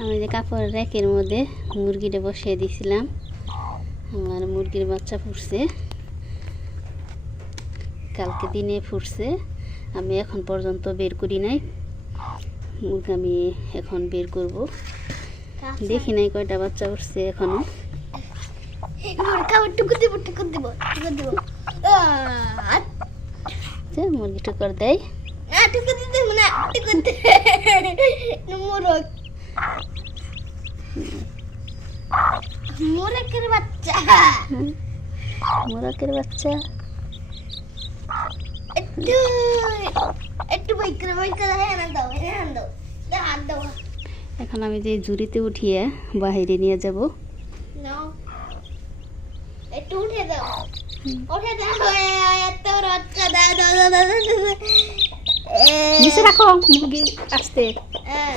আমি যে কাপড়ের র্যাকের মধ্যে মুরগিটা বসিয়ে দিয়েছিলাম আমার মুরগির বাচ্চা ফুটছে। কালকে দিনে ফুটছে আমি এখন পর্যন্ত বের করি নাই। মুরগি আমি এখন বের করব। দেখি নাই কয়টা বাচ্চা উঠছে এখনও। দিব আহ, মুরগি টুকর দেয়। না টুকু দিতে মোরকের বাচ্চা। মোরকের বাচ্চা? একটু একটু হ্যাঁ দাও হ্যাঁ দাও। হাত দাও। এখন আমি যে ঝুড়িতে উঠিয়ে বাইরে নিয়ে যাব। একটু উঠে দাও। উঠে দাও এত বাচ্চা দাও দাও দাও দাও দাও, দাও। এ, নিচে রাখো মুরগি আসতে। হ্যাঁ।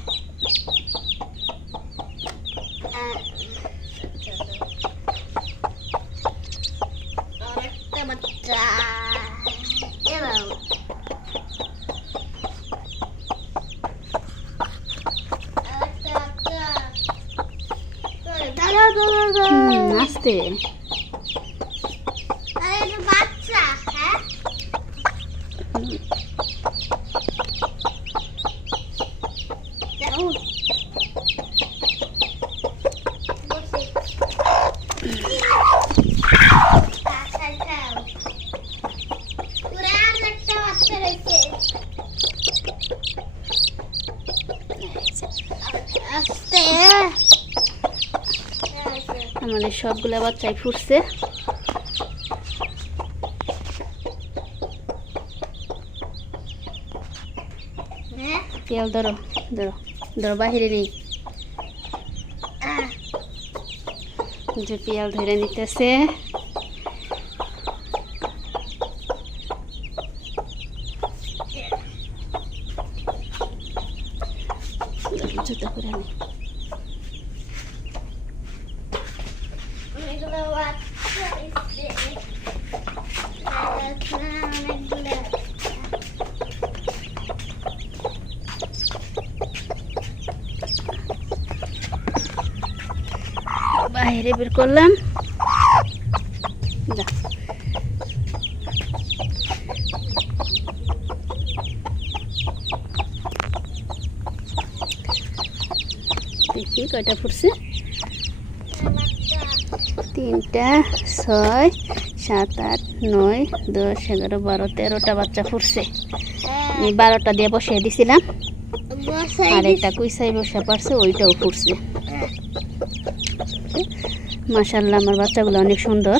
Play nasty. আমাদের সবগুলা বাচ্চাই ফুটছে। তেল ধরো ধরো ধরো, বাহিরে নেই। যে পিয়াল ধরে নিতেছে। জুতো করে বাইরে বের করলাম। দেখি কয়টা ফুটছে? তিনটা ছয় সাত আট নয় দশ এগারো বারো তেরোটা বাচ্চা ফুটছে। আমি বারোটা দিয়ে বসিয়ে দিছিলাম। আর একটা কুইসাই বসে পারছে ওইটাও ফুটছে। মাশাল্লাহ আমার বাচ্চাগুলো অনেক সুন্দর।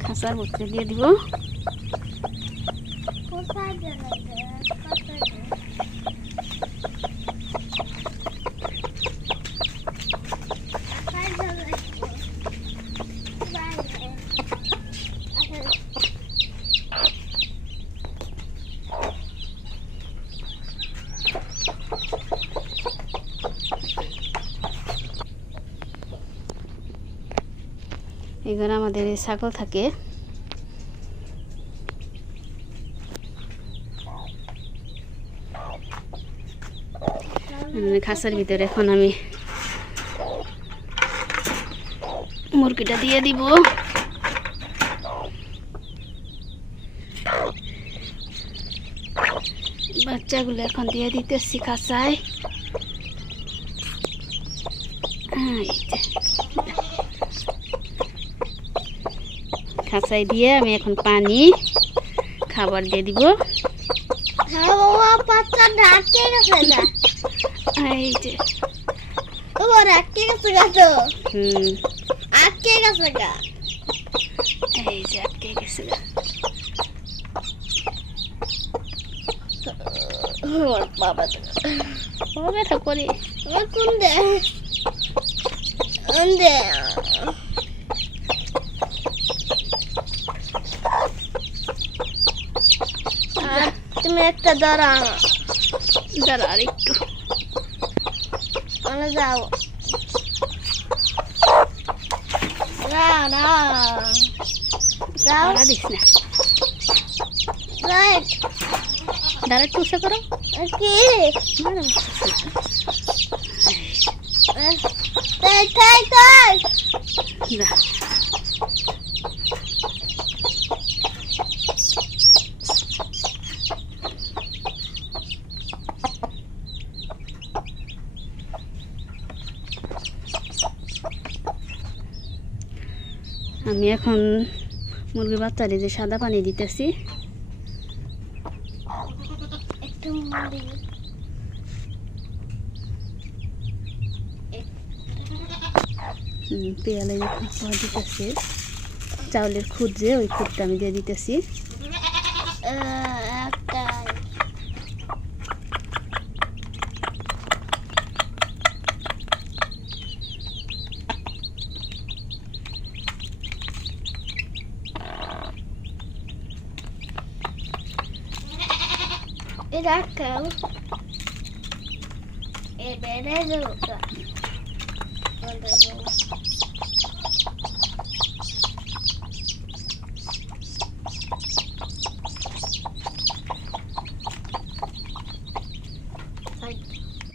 খাঁচার মধ্যে দিয়ে দিব। ঘরে আমাদের এই ছাগল থাকে। মানে খাসার ভিতরে এখন আমি মুরগিটা দিয়ে দিব। বাচ্চাগুলো এখন দিয়ে দিতেছি খাসায় হ্যাঁ যে। খাঁচায় দিয়ে আমি এখন পানি খাবার দিয়ে দিব। হ্যাঁ বাবা বাচ্চাটা আটকে গেছে না এই যে ওর আটকে গেছে গা তো হুম আটকে গেছে গা এই যে আটকে গেছে গা। ওর বাবা ও ব্যথা করে ওর কোন দে কোন দে আর তুমি একটা দাঁড়াও দাঁড়া আর একটু মানে যাও। দাঁড়া দিস না। দাঁড়া একটু উষা করো। কি? দাঁড়া তাই তাই তাই। আমি এখন মুরগি বাচ্চারে যে সাদা পানি দিতেছি। পেয়ালে দিতেছে। চাউলের খুদ যে ওই খুদটা আমি দিয়ে দিতেছি। furacão e é belezura. Quando